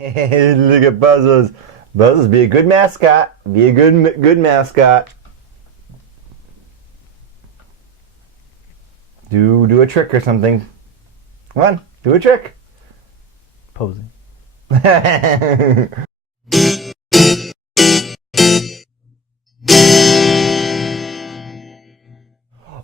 Look at Buzzles. Buzzles, be a good mascot. Be a good mascot. Do a trick or something. Come on, do a trick. Posing.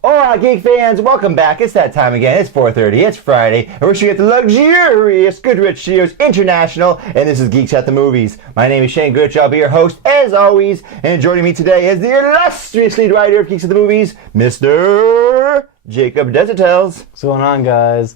Alright, geek fans, welcome back. It's that time again. It's 4:30. It's Friday, and we're shooting at the luxurious Goodrich Studios International, and this is Geeks at the Movies. My name is Shane Goodrich. I'll be your host as always, and joining me today is the illustrious lead writer of Geeks at the Movies, Mr. Jacob Desertels. What's going on, guys?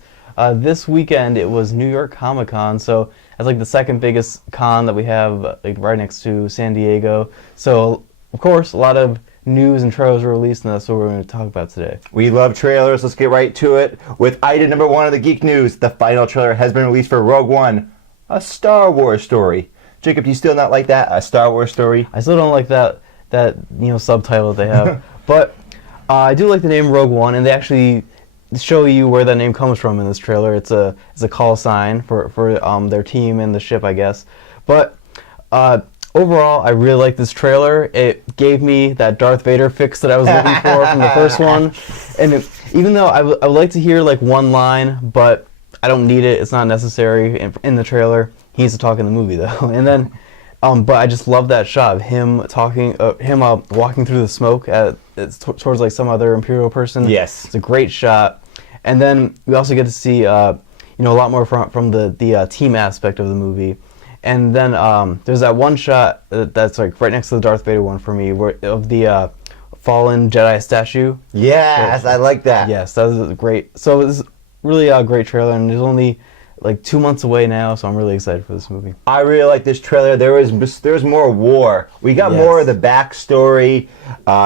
This weekend it was New York Comic Con, so that's like the second biggest con that we have, like right next to San Diego. So of course, a lot of news and trailers were released, and that's what we're going to talk about today. We love trailers. Let's get right to it with item number one of the geek news. The final trailer has been released for Rouge One, a Star Wars story. Jacob, do you still not like that? A Star Wars story? I still don't like that subtitle that they have, but I do like the name Rouge One, and they actually show you where that name comes from in this trailer. It's a call sign for their team and the ship, I guess. But overall, I really like this trailer. It gave me that Darth Vader fix that I was looking for from the first one. And even though I would like to hear like one line, but I don't need it. It's not necessary in the trailer. He needs to talk in the movie though. And then, but I just love that shot of him talking, walking through the smoke towards like some other Imperial person. Yes, it's a great shot. And then we also get to see a lot more from the team aspect of the movie. And then there's that one shot that's like right next to the Darth Vader one for me, of the fallen Jedi statue. Yes, I like that. Yes, that was great. So it's really a great trailer, and there's only like 2 months away now, so I'm really excited for this movie. I really like this trailer. There was more war. We got more of the backstory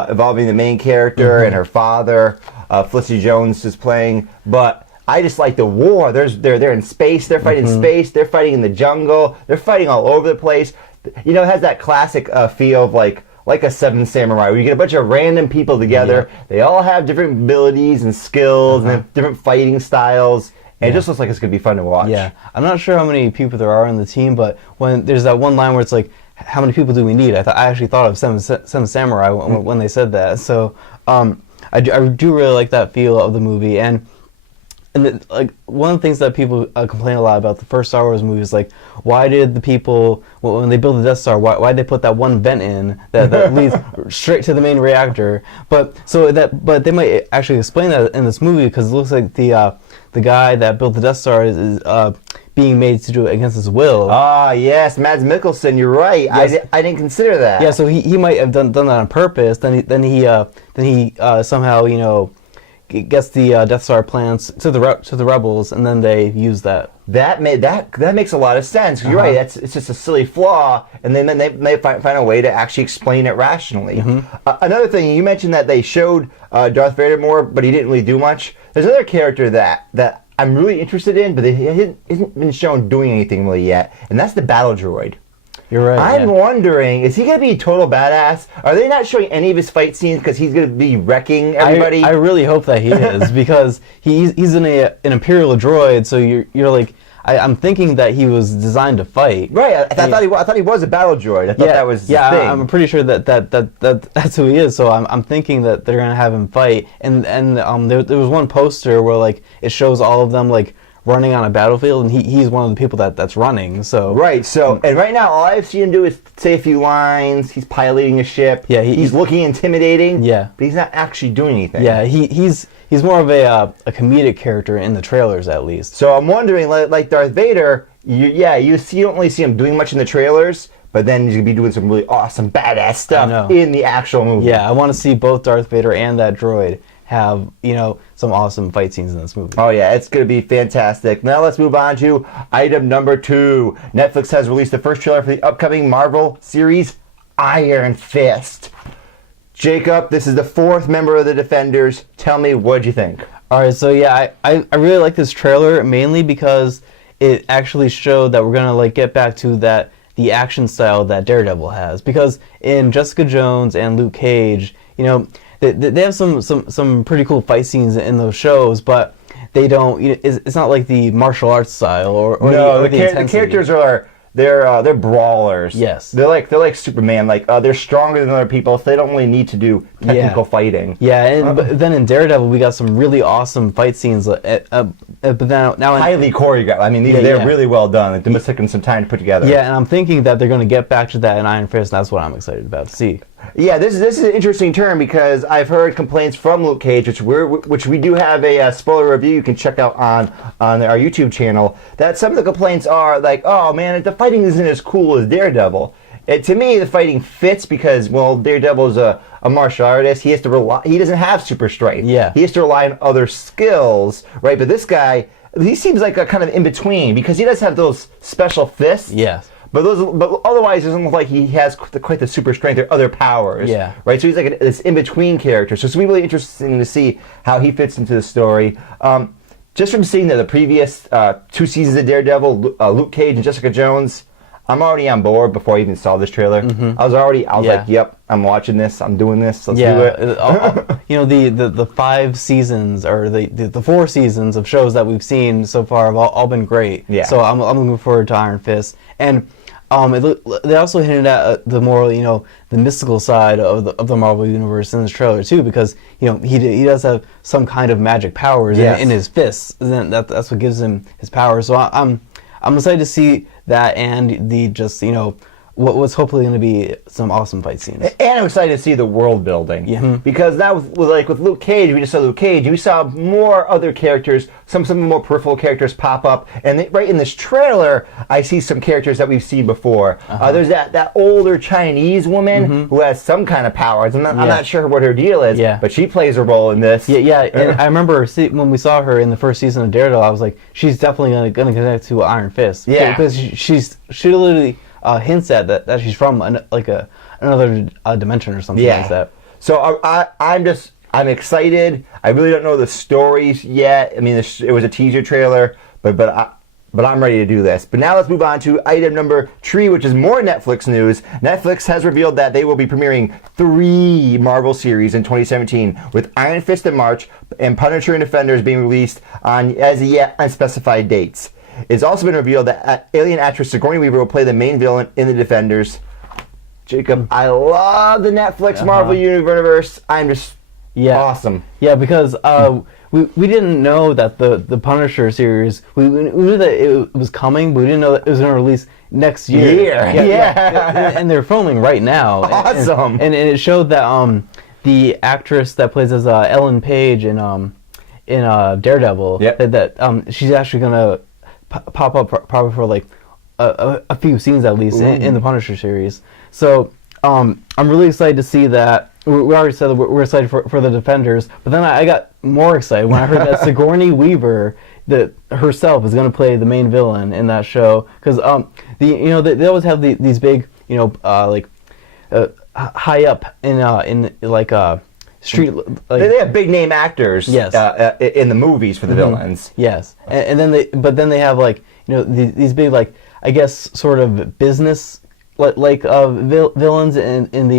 involving the main character and her father. Felicity Jones is playing, but I just like the war. They're in space. They're fighting in space. They're fighting in the jungle. They're fighting all over the place. You know, it has that classic feel of like a Seven Samurai, where you get a bunch of random people together. Yeah. They all have different abilities and skills and different fighting styles. And it just looks like it's going to be fun to watch. Yeah. I'm not sure how many people there are on the team, but when there's that one line where it's like, how many people do we need? I actually thought of Seven Samurai when they said that. So I do really like that feel of the movie. And like one of the things that people complain a lot about the first Star Wars movie is like, why did the people, when they built the Death Star, why did they put that one vent in that leads straight to the main reactor? But they might actually explain that in this movie, because it looks like the guy that built the Death Star is being made to do it against his will. Ah, yes, Mads Mikkelsen. You're right. Yes. I didn't consider that. Yeah, so he might have done that on purpose. Then he somehow gets the Death Star plans to the rebels, and then they use that. That makes a lot of sense. You're right. It's just a silly flaw, and then they find a way to actually explain it rationally. Another thing, you mentioned that they showed Darth Vader more, but he didn't really do much. There's another character that I'm really interested in, but he hasn't been shown doing anything really yet, and that's the battle droid. You're right. I'm wondering, is he going to be a total badass? Are they not showing any of his fight scenes because he's going to be wrecking everybody? I really hope that he is, because he's in an Imperial droid, so you're like, I'm thinking that he was designed to fight. Right. I thought he was a battle droid. I thought that was his thing. I'm pretty sure that's who he is. So I'm thinking that they're gonna have him fight. And there was one poster where like it shows all of them like running on a battlefield, and he's one of the people that's running. So right. So and right now all I've seen him do is say a few lines. He's piloting a ship. Yeah. He's looking intimidating. Yeah. But he's not actually doing anything. Yeah. He's more of a comedic character in the trailers, at least. So I'm wondering, like Darth Vader, you don't really see him doing much in the trailers, but then he's gonna be doing some really awesome, badass stuff in the actual movie. Yeah, I want to see both Darth Vader and that droid have some awesome fight scenes in this movie. Oh yeah, it's gonna be fantastic. Now let's move on to item number 2. Netflix has released the first trailer for the upcoming Marvel series Iron Fist. Jacob, this is the 4th member of the Defenders. Tell me, what'd you think? Alright, so yeah, I really like this trailer, mainly because it actually showed that we're gonna like get back to the action style that Daredevil has. Because in Jessica Jones and Luke Cage, they have some pretty cool fight scenes in those shows, but they don't. It's not like the martial arts style or the characters are they're brawlers. Yes. They're like Superman. Like they're stronger than other people, so they don't really need to do technical fighting. Yeah, and but then in Daredevil we got some really awesome fight scenes. But then now highly choreographed. I mean, they're really well done. Like, they must have taken some time to put together. Yeah, and I'm thinking that they're going to get back to that in Iron Fist. And that's what I'm excited about to see. Yeah, this is an interesting turn because I've heard complaints from Luke Cage, which we do have a spoiler review you can check out on our YouTube channel. That some of the complaints are like, oh man, the fighting isn't as cool as Daredevil. To me, the fighting fits because, well, Daredevil is a martial artist. He has to rely. He doesn't have super strength. Yeah. He has to rely on other skills, right? But this guy, he seems like a kind of in between because he does have those special fists. Yes. But otherwise, it doesn't look like he has quite the super strength or other powers. Yeah. Right. So he's like this in between character. So it's gonna be really interesting to see how he fits into the story. Just from seeing the previous 2 seasons of Daredevil, Luke Cage and Jessica Jones, I'm already on board before I even saw this trailer. Mm-hmm. I was like, yep, I'm watching this. I'm doing this. Let's do it. You know, the 5 seasons or the 4 seasons of shows that we've seen so far have all been great. Yeah. So I'm looking forward to Iron Fist. And they also hinted at the more, you know, the mystical side of the Marvel universe in this trailer too, because, you know, he does have some kind of magic powers in his fists. And that's what gives him his powers. So I'm excited to see that and the just, you know, what's hopefully going to be some awesome fight scenes. And I'm excited to see the world building. Yeah. Because now, with Luke Cage, we just saw Luke Cage. We saw more other characters, some more peripheral characters pop up. And right in this trailer, I see some characters that we've seen before. There's that older Chinese woman who has some kind of powers. I'm not sure what her deal is, but she plays a role in this. Yeah. And I remember when we saw her in the first season of Daredevil, I was like, she's definitely going to connect to Iron Fist. Yeah. Because she literally hints at that she's from another dimension or something like that. So I'm excited. I really don't know the stories yet. I mean, it was a teaser trailer, but I'm ready to do this. But now let's move on to item number 3, which is more Netflix news. Netflix has revealed that they will be premiering 3 Marvel series in 2017, with Iron Fist in March and Punisher and Defenders being released on as yet unspecified dates. It's also been revealed that alien actress Sigourney Weaver will play the main villain in The Defenders. Jacob, I love the Netflix Marvel universe. I'm just awesome. Yeah, because we didn't know that the Punisher series, we knew that it was coming, but we didn't know that it was going to release next year. Yeah. And they're filming right now. Awesome. And it showed that the actress that plays as Ellen Page in Daredevil, that she's actually going to pop up probably for like a few scenes at least in the Punisher series. So I'm really excited to see that. We already said that we're excited for the Defenders, but then I got more excited when I heard that Sigourney Weaver herself is going to play the main villain in that show, because they always have these big, you know, high up in street. Like, they have big name actors. Yes. In the movies for the villains. Yes, and then they have, like, you know, these big, like, I guess sort of business villains in the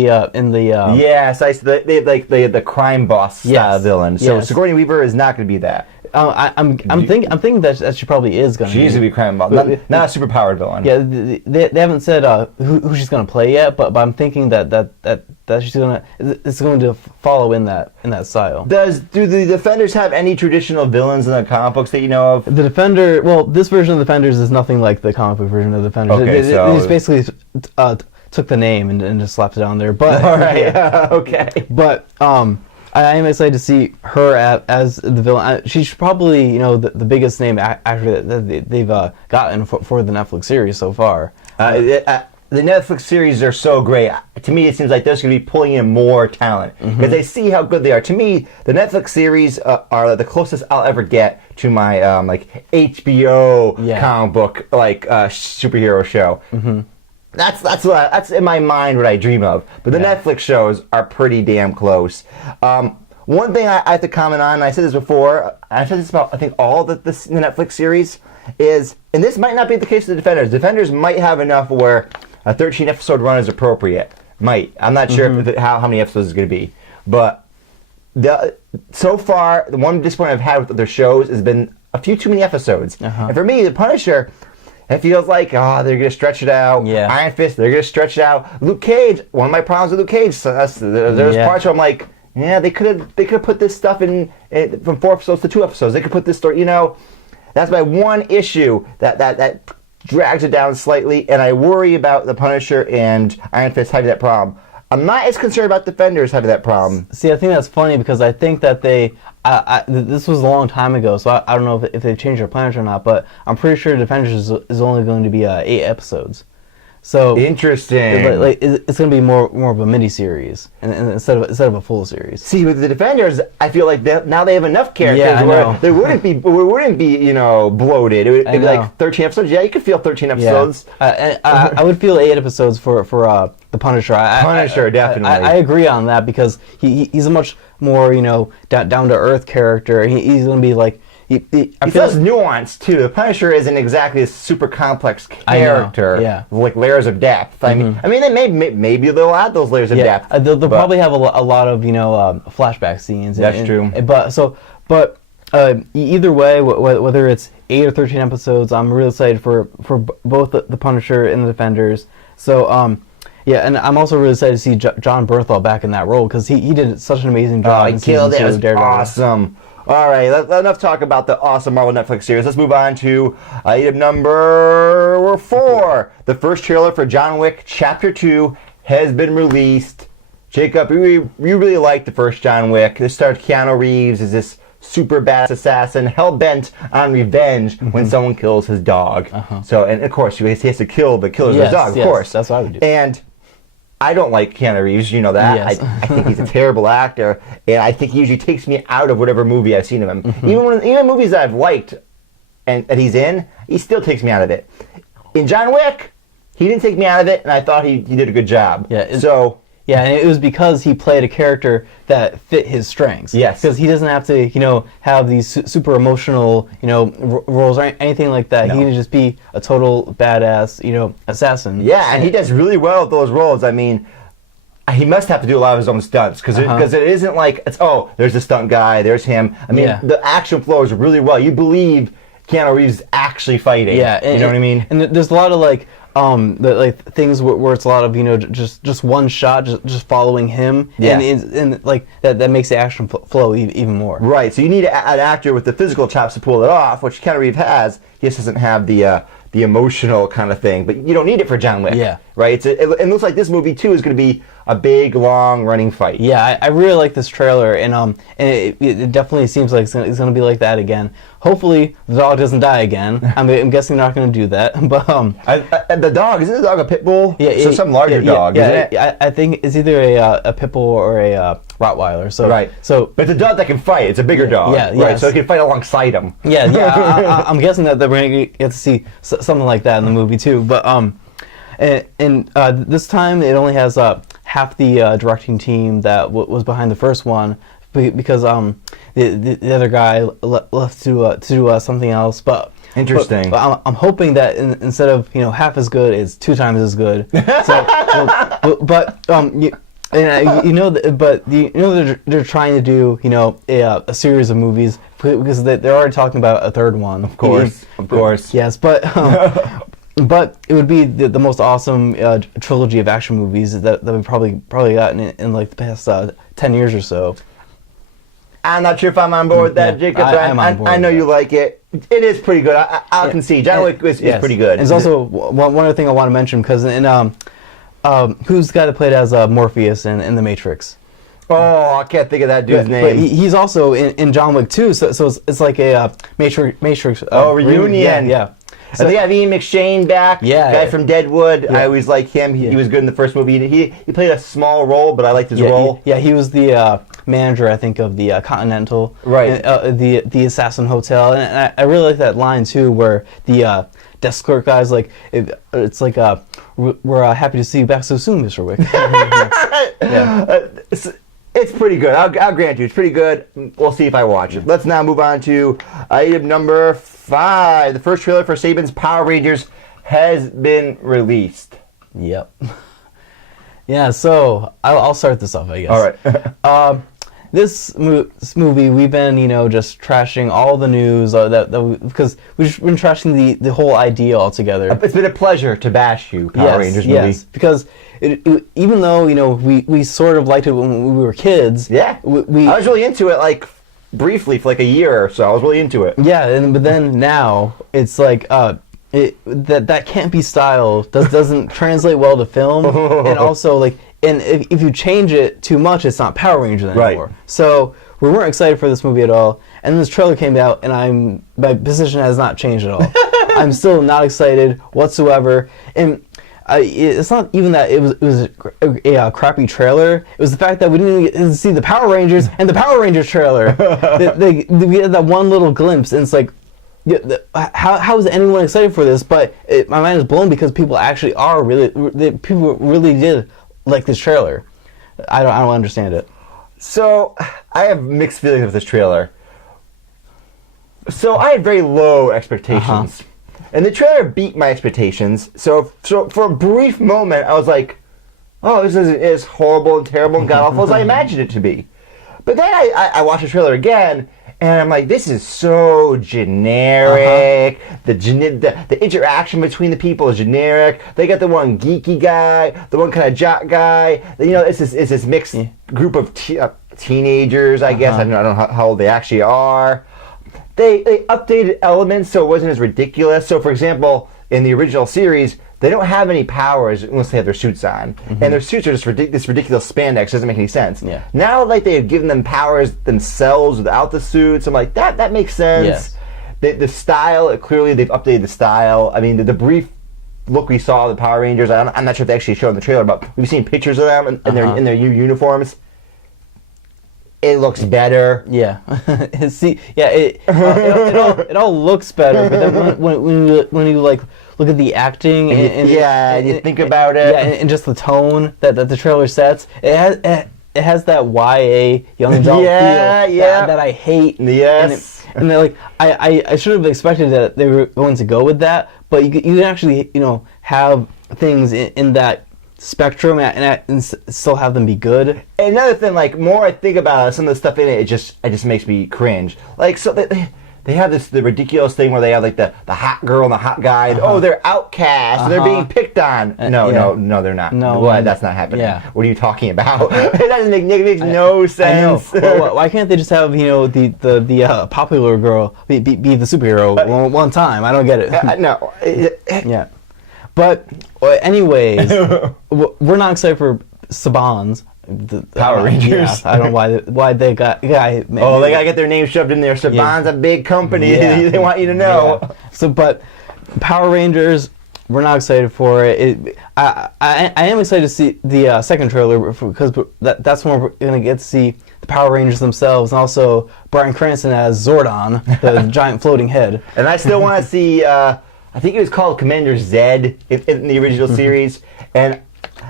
yes, they have the crime boss style villain. So Sigourney Weaver is not going to be that. I'm thinking that she probably is going to. She's going to be crime boss, not a superpowered villain. Yeah, they haven't said who she's going to play yet, but I'm thinking that it's going to follow in that style. Do the Defenders have any traditional villains in the comic books that you know of? The Defender, well, this version of the Defenders is nothing like the comic book version of the Defenders. Okay, they just basically took the name and just slapped it on there. But all right, okay. But I am excited to see her as the villain. She's probably, you know, the biggest name actor that they've gotten for the Netflix series so far. The Netflix series are so great. To me, it seems like they're going to be pulling in more talent because they see how good they are. To me, the Netflix series are the closest I'll ever get to my like HBO comic book superhero show. That's in my mind what I dream of. But the Netflix shows are pretty damn close. One thing I have to comment on, and I said this before, I said this about I think all the Netflix series is, and this might not be the case with the Defenders. Defenders might have enough where a 13 episode run is appropriate. Might. I'm not sure how many episodes it's going to be. But so far, the one disappointment I've had with other shows has been a few too many episodes. And for me, The Punisher, It feels like, they're going to stretch it out. Yeah. Iron Fist, they're going to stretch it out. Luke Cage, one of my problems with Luke Cage, there's parts where I'm like, yeah, they could have put this stuff in from 4 episodes to 2 episodes. They could put this story, that's my one issue that drags it down slightly, and I worry about the Punisher and Iron Fist having that problem. I'm not as concerned about Defenders having that problem. See, I think that's funny because I think that this was a long time ago, so I don't know if they've changed their plans or not, but I'm pretty sure Defenders is only going to be 8 episodes. So interesting. It's going to be more of a mini series and instead of a full series. See, with the Defenders, I feel like now they have enough characters where they wouldn't be bloated. It would be like 13 episodes. Yeah, you could feel 13 episodes. Yeah. I would feel 8 episodes for the Punisher. Punisher, definitely. I agree on that because he's a much more down to earth character. He's going to be like. He feels nuanced too. The Punisher isn't exactly a super complex character. With like layers of depth. Mm-hmm. I mean, maybe they'll add those layers of depth. They'll probably have a lot of flashback scenes. That's true. But either way, whether it's 8 or 13 episodes, I'm really excited for both the Punisher and the Defenders. So and I'm also really excited to see John Bernthal back in that role because he did such an amazing job. He killed it. It was awesome. All right, enough talk about the awesome Marvel Netflix series. Let's move on to item number 4. The first trailer for John Wick Chapter 2 has been released. Jacob, you really liked the first John Wick. This starred Keanu Reeves as this super badass assassin, hell-bent on revenge when someone kills his dog. So, and of course, he has to kill the killer's dog, of course. That's what I would do. And I don't like Keanu Reeves, you know that. Yes. I think he's a terrible actor, and I think he usually takes me out of whatever movie I've seen of him. Even movies that I've liked and that he's in, he still takes me out of it. In John Wick, he didn't take me out of it, and I thought he did a good job. Yeah, and it was because he played a character that fit his strengths. Yes. Because he doesn't have to, have these super emotional, roles or anything like that. No. He can just be a total badass, assassin. Yeah, and he does really well with those roles. I mean, he must have to do a lot of his own stunts because it isn't like there's a stunt guy, there's him. I mean, the action flows really well. You believe Keanu Reeves is actually fighting. Yeah, you know what I mean. And there's a lot of things where it's a lot of just one shot, just following him, and that makes the action flow even more. Right. So you need an actor with the physical chops to pull it off, which Keanu Reeves has. He just doesn't have the emotional kind of thing, but you don't need it for John Wick. Yeah. Right. It looks like this movie too is going to be a big, long running fight. Yeah, I really like this trailer, and it definitely seems like it's going to be like that again. Hopefully, the dog doesn't die again. I'm guessing they're not going to do that. But the dog, isn't the dog a pit bull? Yeah, so some larger dog. Isn't it? I think it's either a pit bull or a Rottweiler. So right. But it's a dog that can fight. It's a bigger dog. Yeah. Right. So it can fight alongside him. Yeah. I'm guessing that we're going to get to see something like that in the movie too. But and this time it only has half the directing team that was behind the first one because the other guy left to do something else. But interesting. But I'm hoping that instead of half as good, it's 2 times as good. They're trying to do a series of movies because they're already talking about a third one. Of course. Yes, but but it would be the most awesome trilogy of action movies that we've probably gotten in like the past 10 years or so. I'm not sure if I'm on board with that, Jacob. I know you like it. It is pretty good. I can see. John Wick is pretty good. There's also one other thing I want to mention because who's the guy that played as Morpheus in The Matrix? Oh, I can't think of that dude's name. But he's also in John Wick too. So it's like a Matrix. Reunion. Yeah. So they have Ian McShane back, guy from Deadwood. Yeah. I always liked him. He was good in the first movie. He played a small role, but I liked his role. He was the manager, I think, of the Continental, right? The Assassin Hotel, and I really like that line too, where the desk clerk guy's like, it's like, we're happy to see you back so soon, Mr. Wick. It's pretty good. I'll grant you, it's pretty good. We'll see if I watch it. Let's now move on to item number 5. The first trailer for Saban's Power Rangers has been released. Yep. Yeah, so I'll start this off, I guess. All right. this movie, we've been, just trashing all the news because we've been trashing the whole idea altogether. It's been a pleasure to bash you, Power Rangers movie. Yes, because even though, we sort of liked it when we were kids. Yeah. I was really into it, like, briefly for like a year or so. I was really into it. Yeah, but then now it's like that campy style doesn't translate well to film, and also like, and if you change it too much, it's not Power Rangers anymore. Right. So we weren't excited for this movie at all, and then this trailer came out, and my position has not changed at all. I'm still not excited whatsoever, and it's not even that it was a crappy trailer. It was the fact that we didn't even see the Power Rangers and the Power Rangers trailer. We had that one little glimpse, and it's like, how is anyone excited for this? But my mind is blown because people actually people really did like this trailer. I don't understand it. So I have mixed feelings with this trailer. So I had very low expectations. And the trailer beat my expectations. So for a brief moment, I was like, oh, this isn't as horrible and terrible and god-awful as I imagined it to be. But then I watched the trailer again, and I'm like, this is so generic. The interaction between the people is generic. They got the one geeky guy, the one kind of jock guy. It's this mixed group of teenagers, I guess. I don't know how old they actually are. They updated elements so it wasn't as ridiculous. So, for example, in the original series, they don't have any powers unless they have their suits on. And their suits are just this ridiculous spandex. Doesn't make any sense. Yeah. Now, like, they've given them powers themselves without the suits. I'm like, that makes sense. Yes. The style, clearly they've updated the style. I mean, the brief look we saw of the Power Rangers, I'm not sure if they actually showed in the trailer, but we've seen pictures of them in their new uniforms. It looks better. Yeah. See, yeah, it all looks better, but then when you like look at the acting and you think about it, and just the tone that the trailer sets, it has that YA young adult feel that I hate. Yes. And they're like, I should have expected that they were going to go with that, but you can actually have things in that spectrum and still have them be good. And another thing, like, more I think about some of the stuff in it, it just makes me cringe. Like, so they have the ridiculous thing where they have like the hot girl and the hot guy. Oh, they're outcasts. And they're being picked on. No, they're not. No, that's not happening. Yeah. What are you talking about? It makes no sense. I know. Why can't they just have the popular girl be the superhero one time? I don't get it. No. Yeah. But anyways, we're not excited for Saban's. Power Rangers. Yeah, I don't know why they got guy. They gotta get their name shoved in there. Saban's a big company. Yeah. They want you to know. Yeah. So, but Power Rangers, we're not excited for it. I am excited to see the second trailer because that's when we're gonna get to see the Power Rangers themselves, and also Bryan Cranston as Zordon, the giant floating head. And I still want to see. I think it was called Commander Zed in the original series, and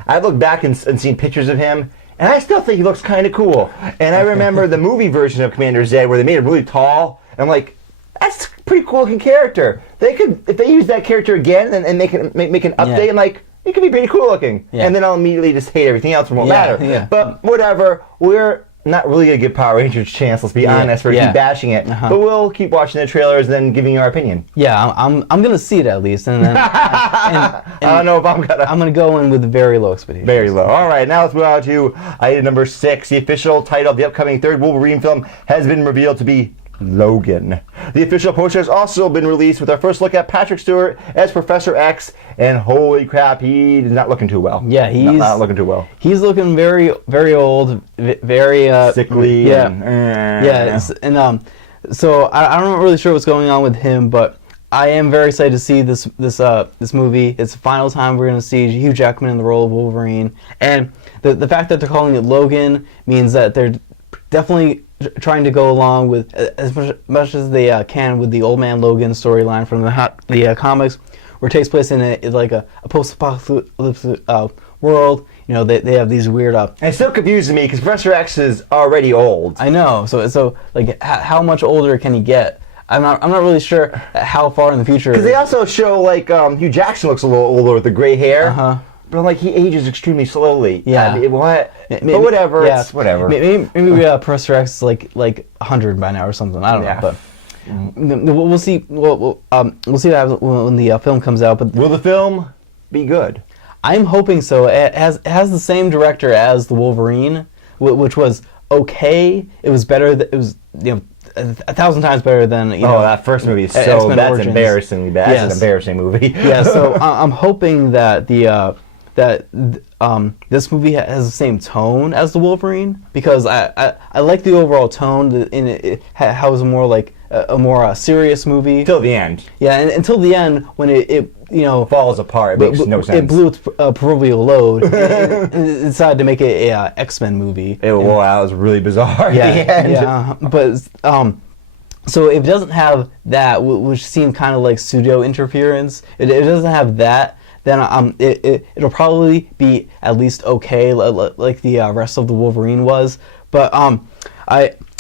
I've looked back and seen pictures of him, and I still think he looks kind of cool. And I remember the movie version of Commander Zed where they made him really tall, and I'm like, that's a pretty cool looking character. They could, if they use that character again and make an update, I'm like, he could be pretty cool looking. Yeah. And then I'll immediately just hate everything else and won't matter. Yeah. But whatever, we're not really going to give Power Rangers a chance, let's be honest. We're keep bashing it. But we'll keep watching the trailers and then giving you our opinion. Yeah, I'm going to see it at least. And then, I don't know if I'm going to. I'm going to go in with very low expectations. Very low. All right, now let's move on to item number 6. The official title of the upcoming third Wolverine film has been revealed to be Logan. The official poster has also been released with our first look at Patrick Stewart as Professor X, and holy crap, he is not looking too well. Yeah, he's not looking too well. He's looking very, very old, very sickly. Yeah, and so I'm not really sure what's going on with him, but I am very excited to see this movie. It's the final time we're going to see Hugh Jackman in the role of Wolverine, and the fact that they're calling it Logan means that they're definitely trying to go along with as much as they can with the Old Man Logan storyline from the comics, where it takes place in a post-apocalyptic world. They have these weird. And it still confuses me because Professor X is already old. I know. So like, how much older can he get? I'm not really sure how far in the future. Because they also show like Hugh Jackson looks a little older with the gray hair. But like he ages extremely slowly. Yeah. I mean, what? Maybe, but whatever. Yeah. It's whatever. Maybe Professor X is like 100 by now or something. I don't know. But we'll see. We'll see what happens when the film comes out. But will the film be good? I'm hoping so. It has the same director as the Wolverine, which was okay. It was better. It was 1,000 times better than that first movie is so X-Men that's Origins. embarrassingly bad. Yes. It's an embarrassing movie. Yeah, so I'm hoping that this movie has the same tone as the Wolverine, because I like the overall tone. It has more like a more serious movie till the end. Yeah, and until the end when it falls apart. It makes no sense. It blew its proverbial load and decided to make it a X-Men movie. That was really bizarre. Yeah, at the end. yeah. But so if it doesn't have that, which seemed kind of like pseudo interference, it doesn't have that, then it'll probably be at least okay, like the rest of the Wolverine was. But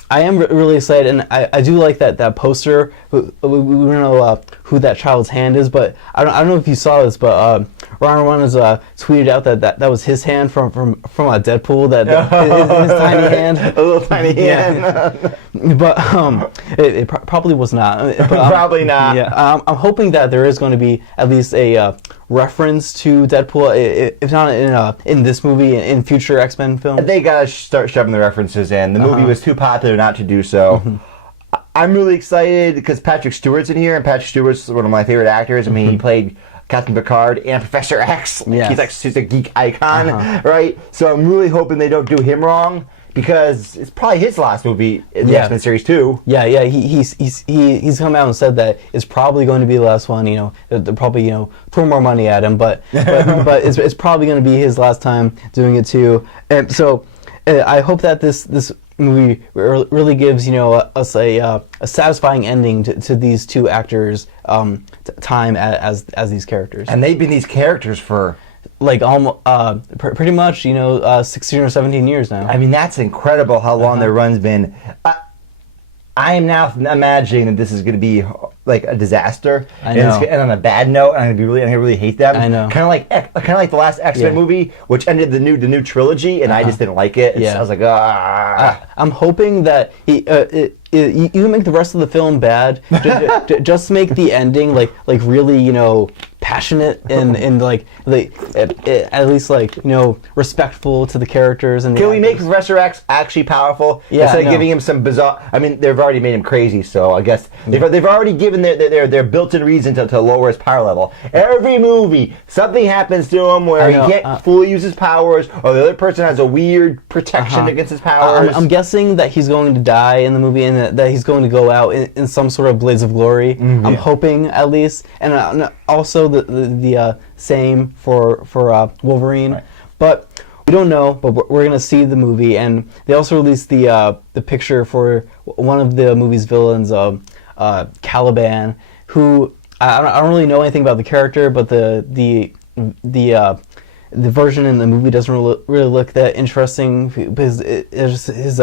I am really excited, and I do like that poster. We don't know who that child's hand is, but I don't know if you saw this, but Ryan Reynolds tweeted out that was his hand from a Deadpool, his tiny hand, a little tiny hand. But it probably was not. But, probably not. Yeah, I'm hoping that there is going to be at least a reference to Deadpool, if not in this movie, in future X-Men films. They gotta start shoving the references in. The movie was too popular not to do so. I'm really excited because Patrick Stewart's in here, and Patrick Stewart's one of my favorite actors. I mean, he played Captain Picard and Professor X. Yes. He's a geek icon, right? So I'm really hoping they don't do him wrong, because it's probably his last movie in the X-Men series too. Yeah. He's come out and said that it's probably going to be the last one. They'll probably throw more money at him, but it's probably going to be his last time doing it too. And so I hope that this movie really gives us a satisfying ending to these two actors' time as these characters. And they've been these characters for like almost pretty much 16 or 17 years now. I mean, that's incredible how long their run's been. I am now imagining that this is going to be like a disaster, I know. And on a bad note, I'm going to really hate them. I know. Kind of like the last X-Men movie, which ended the new trilogy, and I just didn't like it. I was like, I'm hoping that you can make the rest of the film bad. Just make the ending like really passionate and like at least respectful to the characters. And can we make Professor X actually powerful instead of giving him some bizarre? I mean, they've already made him crazy, so I guess they've already given their built-in reason to lower his power level. Every movie, something happens to him where he can't fully use his powers, or the other person has a weird protection against his powers. I'm guessing that he's going to die in the movie, and that he's going to go out in some sort of blaze of glory. I'm hoping, at least, and also the same for Wolverine. Right. But we don't know. But we're gonna see the movie, and they also released the picture for one of the movie's villains, Caliban, who I don't really know anything about the character, but the version in the movie doesn't really look that interesting, because it's his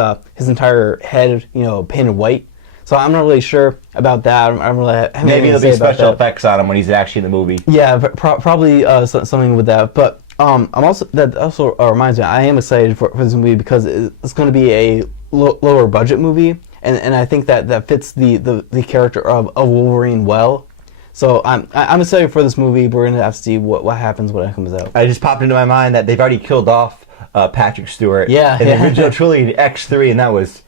entire head painted white. So I'm not really sure about that. I'm really maybe there'll be special effects on him when he's actually in the movie. Yeah, but probably something with that. But that also reminds me, I am excited for this movie because it's going to be a lower budget movie, and I think that fits the character of Wolverine well. So I'm excited for this movie. We're going to have to see what happens when it comes out. I just popped into my mind that they've already killed off Patrick Stewart in the original trilogy X3, and that was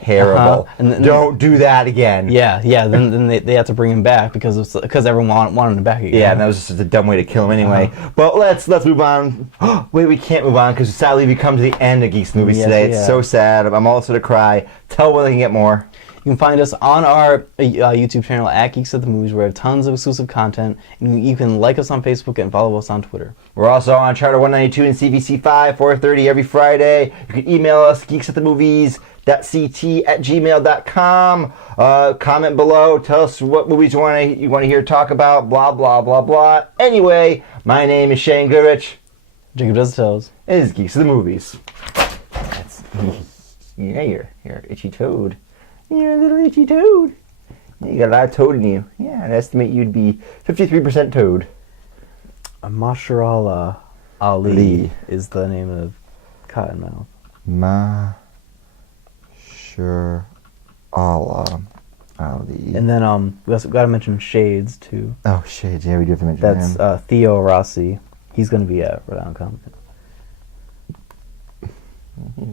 terrible. Don't do that again. Yeah. Then they have to bring him back because everyone wanted him back again. Yeah, and that was just a dumb way to kill him anyway. But let's move on. Wait, we can't move on because sadly we come to the end of Geeks Movies today. It's so sad. I'm also to cry. Tell where they can get more. You can find us on our YouTube channel at Geeks at the Movies, where we have tons of exclusive content. And you can like us on Facebook and follow us on Twitter. We're also on Charter 192 and CVC 5, 4:30 every Friday. You can email us, geeksatthemovies.ct@gmail.com. Comment below. Tell us what movies you want to hear talk about. Blah, blah, blah, blah. Anyway, my name is Shane Goodrich. Jacob Does Tells. It is Geeks of the Movies. That's you're an itchy toad. You're a little itchy toad. You got a lot of toad in you. Yeah, I'd estimate you'd be 53% toad. Mashallah. Ali Lee. is the name of Cottonmouth. Mahershala Ali. And then we also got to mention Shades too. Oh, Shades. Yeah, we do have to mention him. That's Theo Rossi. He's going to be at Rhode Island Comic Con.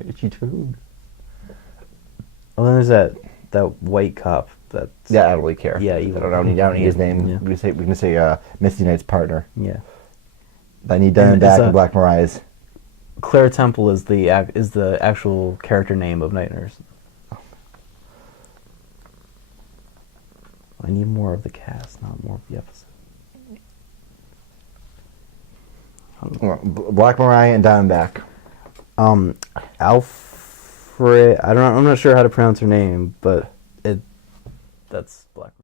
Itchy toad. And then there's that white cop. Yeah, I don't really care. Yeah, I don't need his name. Yeah. We can say Misty Knight's partner. Yeah. I need Diamondback and Black Mariah's. Claire Temple is the actual character name of Night Nurse. I need more of the cast, not more of the episode. Black Mariah and Diamondback. Alfred. I'm not sure how to pronounce her name, but that's Black.